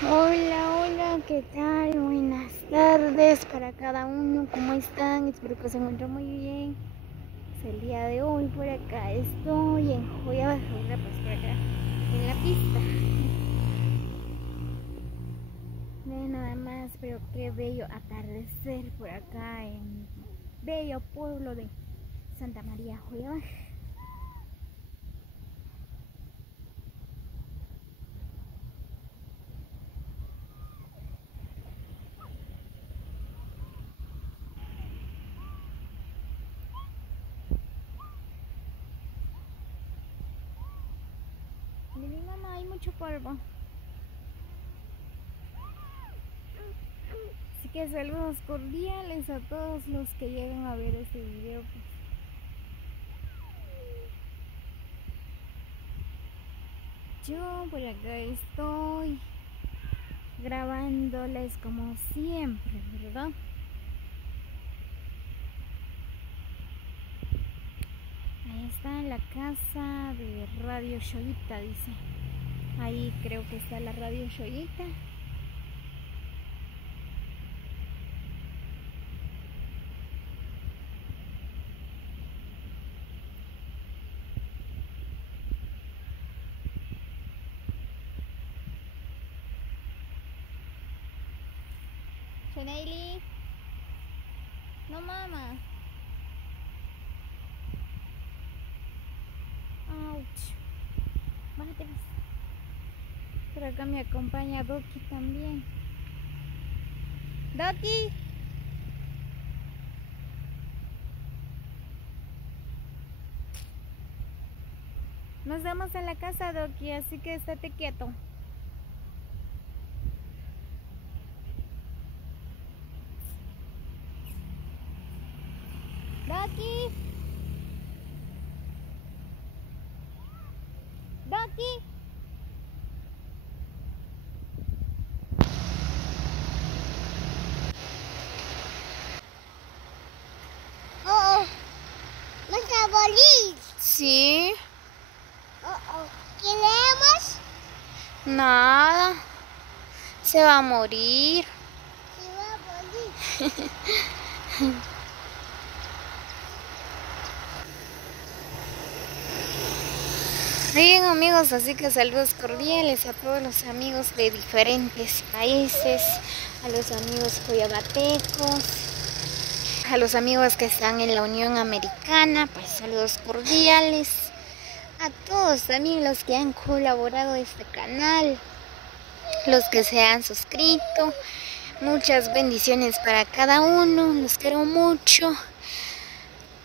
Hola, hola, ¿qué tal? Buenas tardes para cada uno, ¿cómo están? Espero que se encuentren muy bien. Es el día de hoy, por acá estoy en Joya Baja, pues por acá en la pista. Vean nada más, pero qué bello atardecer por acá en bello pueblo de Santa María, Joya Baja. Miren mamá, hay mucho polvo. Así que saludos cordiales a todos los que llegan a ver este video. Pues. Yo por acá estoy grabándoles como siempre, ¿verdad? Ahí está la casa de Radio Shoyita, dice. Ahí creo que está la Radio Shoyita. Cheneili. No, mamá. Ouch. Bájate más. Por acá me acompaña Doki también. Doki. Nos vemos en la casa, Doki, así que estate quieto. Doki. Doki. Oh, ¿vas a morir? Sí. ¿Qué leemos? Nada. Se va a morir. Se va a morir. Bien amigos, así que saludos cordiales a todos los amigos de diferentes países, a los amigos coyabatecos, a los amigos que están en la Unión Americana, pues saludos cordiales, a todos también los que han colaborado a este canal, los que se han suscrito, muchas bendiciones para cada uno, los quiero mucho.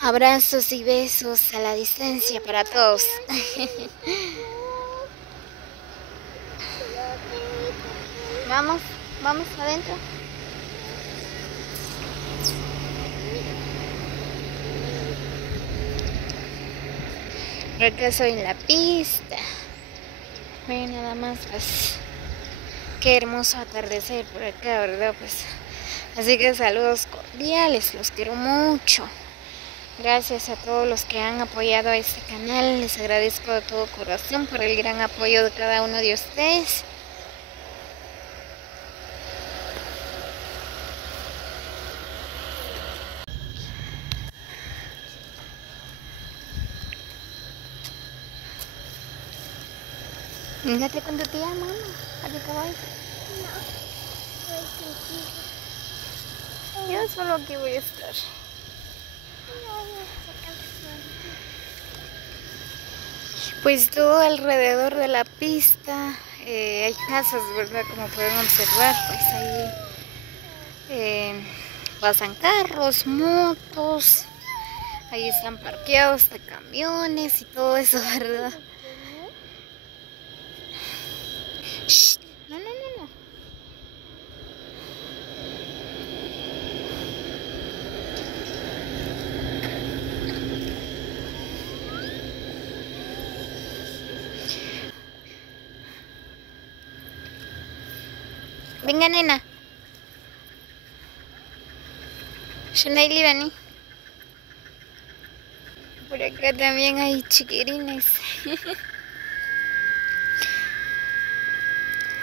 Abrazos y besos a la distancia para todos. Vamos adentro. Acá soy en la pista. Miren nada más, pues qué hermoso atardecer por acá, ¿verdad? Pues así que saludos cordiales, los quiero mucho. Gracias a todos los que han apoyado a este canal, les agradezco de todo corazón por el gran apoyo de cada uno de ustedes. Fíjate cuando te llaman, mamá, a tu caballo. No, Yo solo aquí voy a estar. Pues todo alrededor de la pista hay casas, ¿verdad? Como pueden observar, pues ahí pasan carros, motos, ahí están parqueados de camiones y todo eso, ¿verdad? Shh, no. Venga, nena. Shanaili, vení. Por acá también hay chiquirines.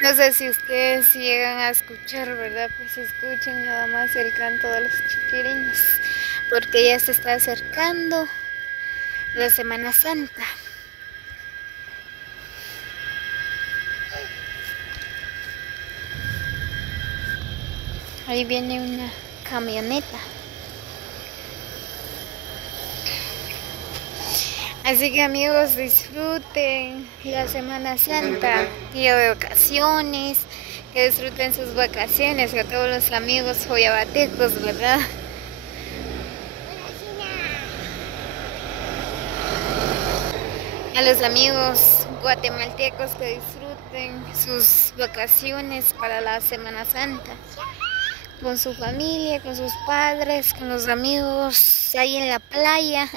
No sé si ustedes llegan a escuchar, ¿verdad? Pues escuchen nada más el canto de los chiquirinos, porque ya se está acercando la Semana Santa. Ahí viene una camioneta. Así que amigos, disfruten la Semana Santa, día de vacaciones, que disfruten sus vacaciones, a todos los amigos joyabatecos, ¿verdad? A los amigos guatemaltecos que disfruten sus vacaciones para la Semana Santa, con su familia, con sus padres, con los amigos ahí en la playa.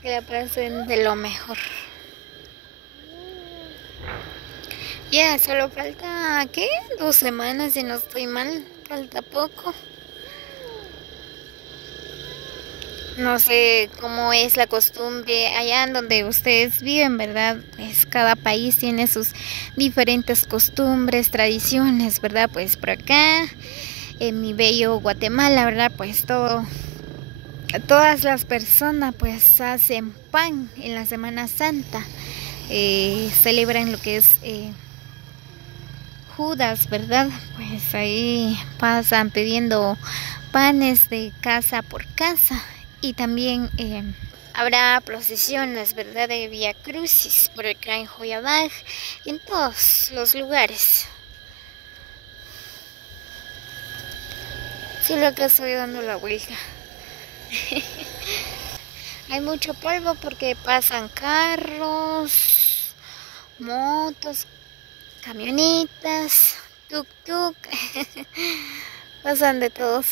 Que la pasen de lo mejor. Ya, solo falta, ¿qué? 2 semanas, si no estoy mal. Falta poco. No sé cómo es la costumbre allá en donde ustedes viven, ¿verdad? Pues cada país tiene sus diferentes costumbres, tradiciones, ¿verdad? Pues por acá, en mi bello Guatemala, ¿verdad? Pues todas las personas pues hacen pan en la Semana Santa, celebran lo que es Judas, ¿verdad? Pues ahí pasan pidiendo panes de casa por casa y también habrá procesiones, ¿verdad? De Vía Crucis por acá en Joyabaj, en todos los lugares. Solo acá estoy dando la vuelta. Hay mucho polvo porque pasan carros, motos, camionetas, tuk-tuk, pasan de todos.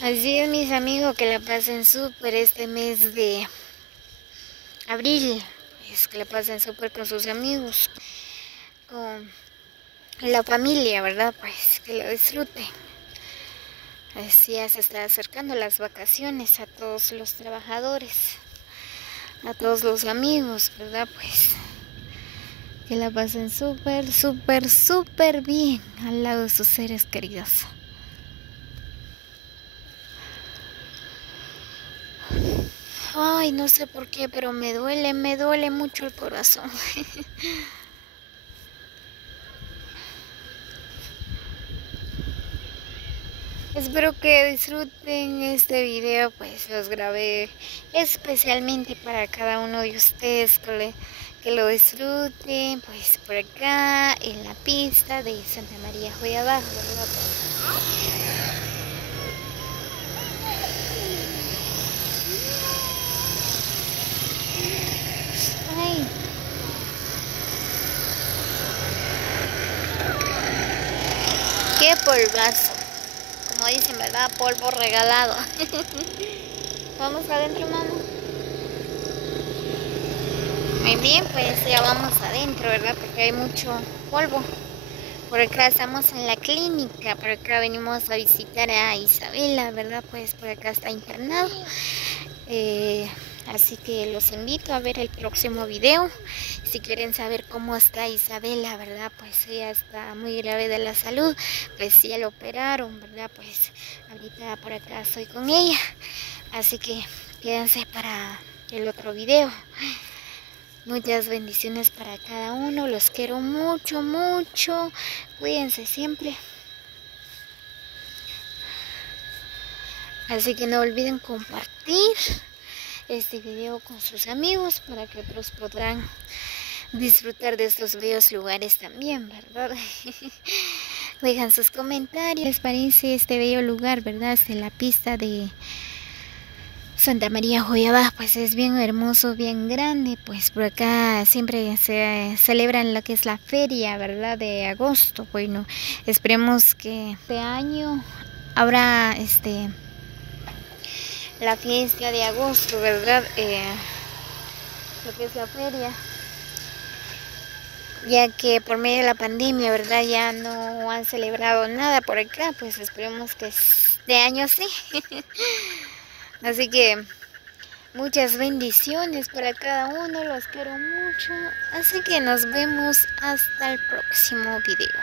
Así es, mis amigos, que la pasen súper este mes de abril. Es que la pasen súper con sus amigos, con la familia, ¿verdad? Pues que lo disfruten. Así ya se está acercando las vacaciones a todos los trabajadores, a todos los amigos, ¿verdad? Pues que la pasen súper, súper, súper bien al lado de sus seres queridos. Ay, no sé por qué, pero me duele mucho el corazón. Espero que disfruten este video, pues los grabé especialmente para cada uno de ustedes, que lo disfruten, pues por acá en la pista de Santa María Joyabaj, ¿verdad? Ay. Qué polvazo, como dicen, ¿verdad? Polvo regalado. Vamos adentro, mamá. Muy bien, pues ya vamos adentro, ¿verdad? Porque hay mucho polvo. Por acá estamos en la clínica, por acá venimos a visitar a Isabela, ¿verdad? Pues por acá está internado. Así que los invito a ver el próximo video. Si quieren saber cómo está Isabela, ¿verdad? Pues ella está muy grave de la salud, pues ya la operaron, ¿verdad? Pues ahorita por acá estoy con ella. Así que quédense para el otro video. Muchas bendiciones para cada uno. Los quiero mucho, mucho. Cuídense siempre. Así que no olviden compartir este video con sus amigos para que otros podrán disfrutar de estos bellos lugares también, ¿verdad? Dejan sus comentarios. ¿Les parece este bello lugar, verdad? En la pista de Santa María Joyabaj, pues es bien hermoso, bien grande. Pues por acá siempre se celebran lo que es la feria, ¿verdad? De agosto. Bueno, esperemos que este año habrá la fiesta de agosto, ¿verdad? Lo que es la feria, ya que por medio de la pandemia, ¿verdad? Ya no han celebrado nada por acá, pues esperemos que este año sí. Así que Muchas bendiciones para cada uno, los quiero mucho. Así que nos vemos hasta el próximo video.